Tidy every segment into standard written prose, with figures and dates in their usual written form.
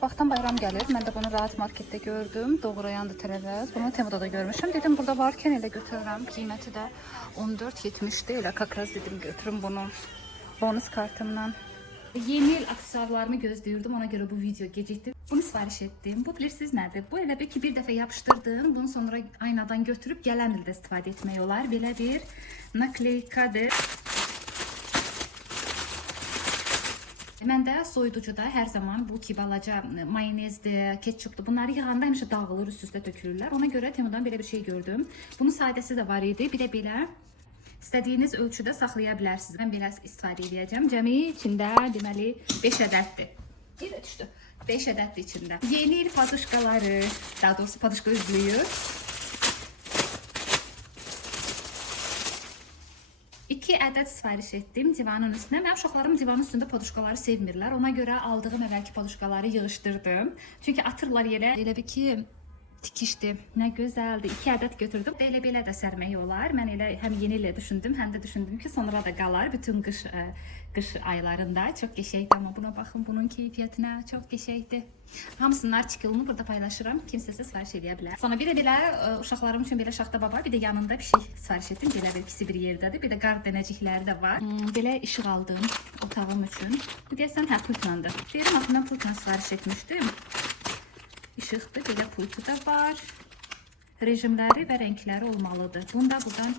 Baxdan bayram gəlir. Mən də bunu Rahat Marketdə gördüm. Doğrayandı tərəvəz. Bunu Temuda da görmüşəm. Dedim burada varkən elə götürürəm. Qiyməti də 14.70-dir. Elə kakraz dedim götürüm bunu bonus kartımdan. Yeni il aksesuarlarımı gözləyirdim. Ona görə bu video gecikdi. Bunu sifariş etdim. Bu bilirsiniz nədir? Bu elə bir ki bir dəfə yapışdırdım. Bunu sonra aynadan götürüb gələn ildə istifadə etmək olar. Belə bir nakleykadır. Məndə soyuducuda hər zaman bu ki balaca mayonezdir, ketçupdur. Bunları yığanda həmişə dağılır, üst-üstə tökülürlər. Ona görə Temudan belə bir şey gördüm. Bunun sadəsi də var idi. Bir də belə istədiyiniz ölçüdə saxlaya bilərsiniz. Mən belə istifadə edəcəm. Cəmi içində deməli 5 ədəddir. Yerə düşdü. 5 ədəddir içində. Yeni il paduşkaları, daha doğrusu paduşka üzlüyü. 2 ədəd sifariş etdim divanın üstünə. Mənim uşaqlarım divanın üstündə paduşkaları sevmirlər. Ona görə aldığım əvvəlki paduşkaları yığışdırdım. Çünki atırlar yerə. Elə bir ki tikişdi. Nə gözəldir. 2 ədəd götürdüm. Elə belə də sərmək olar. Mən elə həm yeni ilə düşündüm, həm də düşündüm ki sonra da qalar bütün qış aylarında. Çox qəşəngdir, amma buna baxın, bunun keyfiyyətinə çox qəşəngdir. Hamısının artikelini burada paylaşıram. Kimsəsə sifariş edə bilər. Sonra bir də belə uşaqlarım üçün belə şaxta baba, bir də yanında bir şey sifariş etdim. Belə bir ikisi bir yerdədir. Bir də qar dənəcikləri də var. Belə işıq aldım otağım üçün. Bu deyəsən pultlandır. Deyirəm axı mən pultla sifariş etmişdim. İşıqdır, belə pultu da var. Rejimləri və rəngləri olmalıdır. Bunu da buradan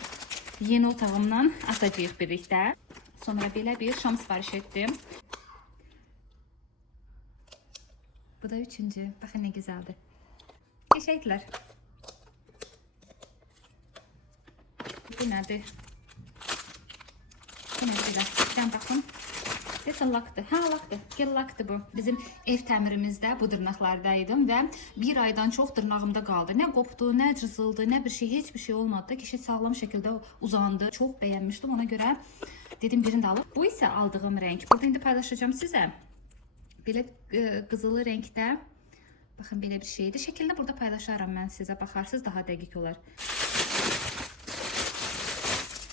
yeni otağımdan asacağıq birlikdə. Sonra belə bir şam sifariş etdim. Bu da üçüncü. Baxın nə gözəldir. Qəşəngdilər. Bu nədir? Bu nədir belə? Birdən baxın. Desən lakdır. Ha, lakdır. Gel lakdır bu. Bizim ev təmirimizdə bu dırnaqlardaydım və bir aydan çox dırnağımda qaldı. Nə qopdu, nə cızıldı, nə bir şey, heç bir şey olmadı. Qəşəng sağlam şəkildə uzandı. Çox bəyənmişdim. Ona görə dedim birini də alıb. Bu isə aldığım rəng. Burada indi paylaşacağım sizə. Belə qızılı rəngdə. Baxın belə bir şeydir. Şəkildə burada paylaşaram mən sizə. Baxarsınız daha dəqiq olar.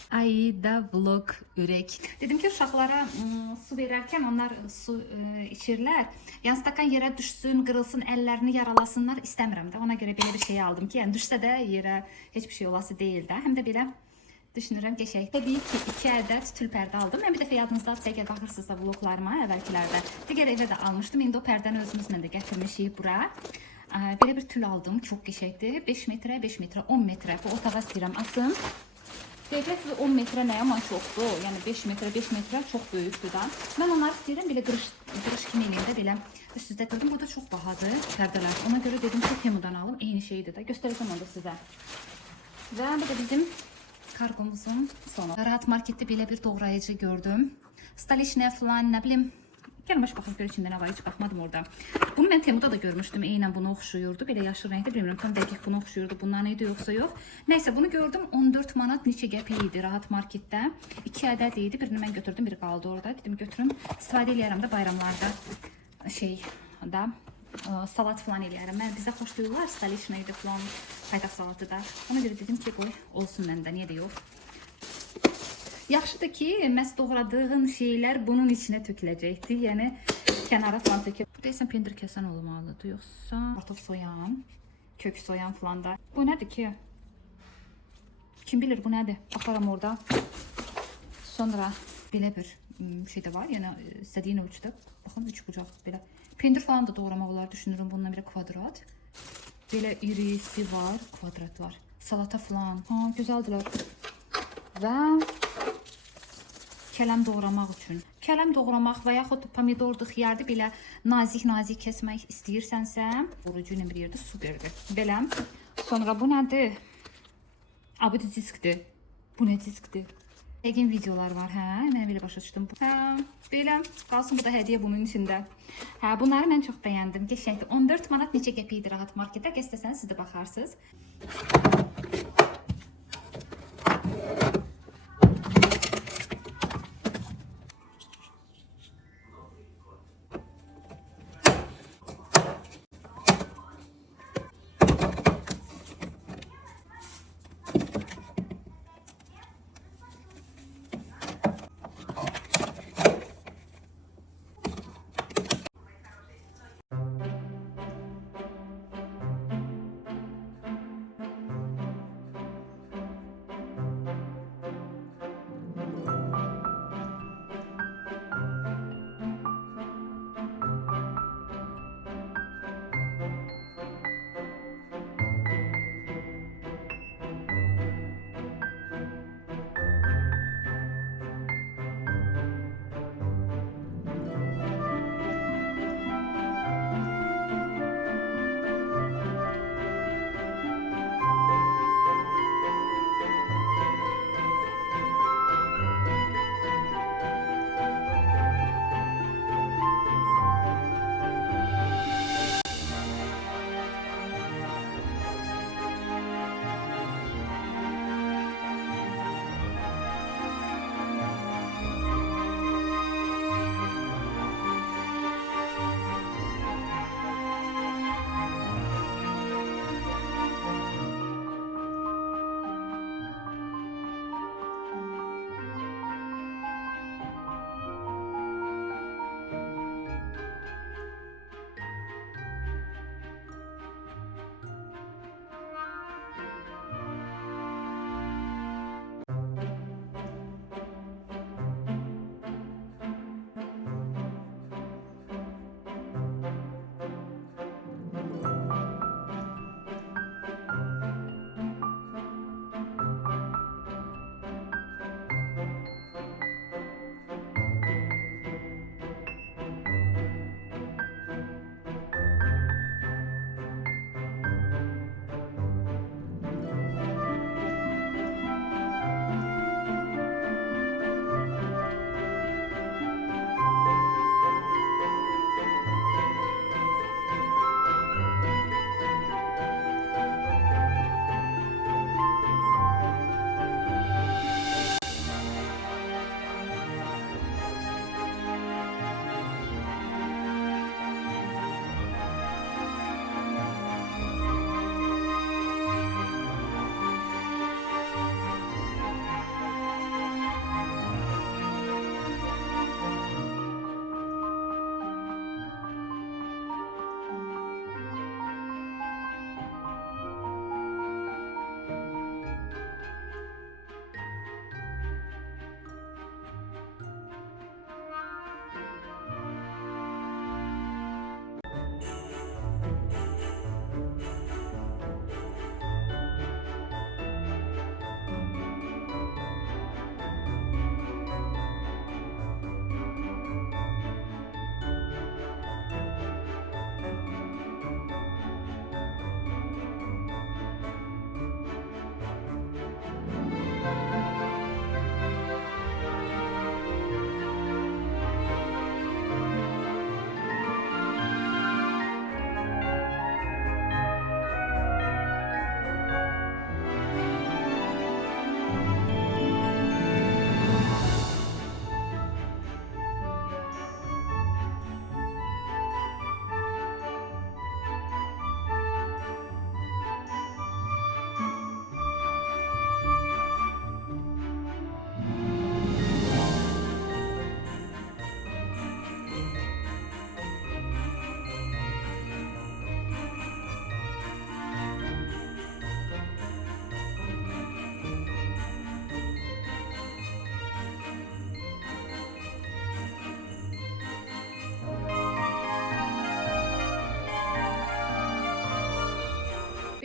Aida vlog ürək. Dedim ki uşaqlara su verərkən onlar su içirlər. Yəni stakan yerə düşsün, qırılsın, əllərini yaralasınlar istəmirəm də. Ona görə belə bir şey aldım ki, yəni düşsə də yerə heç bir şey olası deyil də. Həm də belə düşünürəm qəşəng. Təbii ki 2 ədəd tül pərdə aldım. Mən bir dəfə yadınızda əgər baxırsınızsa vloglarıma əvvəlkilərdə digər evdə də almışdım. İndi o pərdəni özümüzlə də gətirmişik bura. Belə bir tül aldım. Çox qəşəngdir. 5 metrə, 5 metrə, 10 metrə. Bu otağa istəyirəm asım. Deyəcəksiniz 10 metrə nə yaman çoxdur. Yəni 5 metrə, 5 metrə çox böyükdür da. Mən onları istəyirəm belə qırış kimi eləyəndə belə üst-üstə gördüm. Burada çox bahadır pərdələr. Ona görə dedim ki Temudan alım. Eyni şeydir də. Göstərəcəm onu da sizə. Və bu da bizim kargomuzun sonu. Rahat Marketdə belə bir doğrayıcı gördüm. Stolichne falan, nə bilim. Gəlin baş baxıb gör içində nə var, heç baxmadım orada. Bunu mən Temuda da görmüşdüm. Eynən bunu oxşuyurdu. Belə yaşıl rəngdə, bilmirəm tam dəqiq bunu oxşuyurdu. Bundan idi yoxsa yox. Nəysə bunu gördüm. 14 manat neçə qəpik idi Rahat Marketdə. 2 ədəd idi. Birini mən götürdüm, biri qaldı orada. Dedim götürüm. İstifadə eləyərəm də bayramlarda salat falan eləyərəm. Mən bizdə xoşlayırlar stolichne idi falan, paytaxt salatı da. Ona görə dedim ki, qoy olsun məndə, niyə də yox. Yaxşıdır ki, məhz doğradığın şeylər bunun içinə töküləcəkdir. Yəni, kənara falan tökür. Deyəsən, pendir kəsən olmalıdır, yoxsa artıq soyan, kök soyan falan da. Bu nədir ki? Kim bilir, bu nədir? Baxaram orada. Sonra belə bir şey də var, yəni istədiyin ölçüdə. Baxın, 3 bucaq belə. Pendir falan da doğramaq olar, düşünürüm. Bundan belə kvadrat. Belə irisi var, kvadrat var. Salata falan. Ha, gözəldilər. Və kələm doğramaq üçün. Kələm doğramaq və yaxud pomidordur, xiyardır, belə nazik-nazik kəsmək istəyirsənsə, orucu ilə bir yerdə superdir. Belə. Sonra bu nədir? Bu da diskdir. Bu nə diskdir? Yəqin videolar var, hə? Mən belə başa düşdüm. Hə, belə. Qalsın bu da hədiyyə bunun içində. Hə, bunları mən çox bəyəndim. Qəşəngdir. 14 manat neçə qəpikdir Rahat Marketdə. İstəsəniz siz də baxarsınız.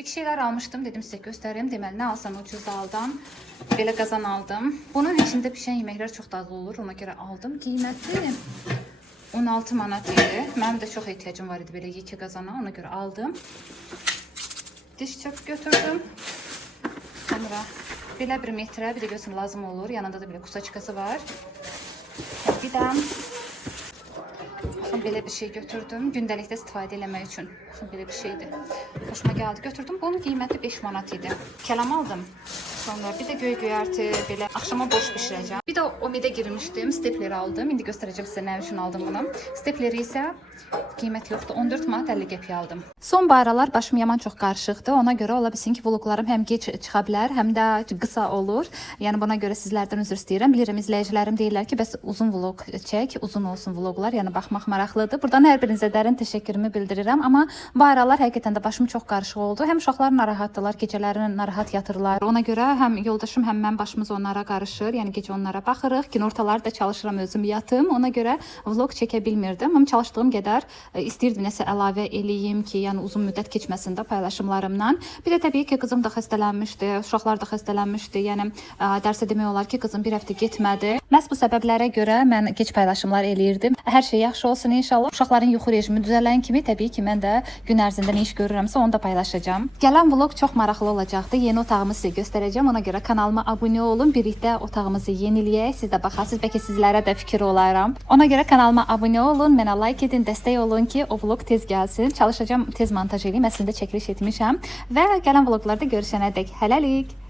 Bir şeyler almışdım, dedim size göstereyim. Deməli, nə alsam ucuz aldım. Belə qazan aldım. Bunun içində pişən yeməklər çox dadlı olur. Ona görə aldım. Qiyməti 16 manat idi. Mənim də çox ehtiyacım var idi belə yekə qazana. Ona görə aldım. Diş çöp götürdüm. Sonra belə bir metrə bir də görsən lazım olur. Yanında da belə kusaçkası var. Bir də belə bir şey götürdüm. Gündəlikdə istifadə eləmək üçün. Belə bir şeydir. Xoşuma gəldi. Götürdüm. Bunun qiyməti 5 manat idi. Kəlam aldım. Sonra bir də göy göyərti belə axşama boş bişirəcəm. Bir də Omedə girmişdim. Stepler aldım. İndi göstərəcəm sizə nə üçün aldım bunu. Stepleri isə qiymət yoxdur. 14 manat 50 qəpiyə aldım. Son bayralar başım yaman çox qarışıqdır. Ona görə ola bilsin ki, vloglarım həm geç çıxa bilər, həm də qısa olur. Yəni buna görə sizlərdən üzr istəyirəm. Bilirəm izləyicilərim deyirlər ki, bəs uzun vlog çək, uzun olsun vloglar. Yəni baxmaq maraqlıdır. Buradan hər birinizə dərin təşəkkürümü bildirirəm. Amma bu aralar həqiqətən də başım çox qarışıq oldu. Həm uşaqlar narahatdılar, gecələrini narahat yatırlar. Ona görə həm yoldaşım, həm mən başımız onlara qarışır. Yəni gecə onlara baxırıq. Günortalar da çalışıram özüm yatım. Ona görə vlog çəkə bilmirdim. Amma çalışdığım qədər istəyirdim nəsə əlavə eləyim ki, yəni uzun müddət keçməsin də paylaşımlarımdan. Bir də təbii ki, qızım da xəstələnmişdi, uşaqlar da xəstələnmişdi. Yəni dərsə demək olar ki, qızım bir həftə getmədi. Məhz bu səbəblərə görə mən geç paylaşımlar eləyirdim. Hər şey yaxşı olsun inşallah. Uşaqların yuxu rejimi düzələn kimi təbii ki, mən də gün ərzində nə iş görürəmsə onu da paylaşacağam. Gələn vlog çox maraqlı olacaqdı. Yeni otağımı sizə göstərəcəm. Ona görə kanalıma abunə olun. Birlikdə otağımızı yeniləyək. Siz də baxasınız, bəlkə sizlərə də fikir olaram. Ona görə kanalıma abunə olun, mənə like edin, dəstək olun ki, o vlog tez gəlsin. Çalışacağam tez montaj edeyim. Əslində çəkiliş etmişəm və gələn vloglarda görüşənədək hələlik.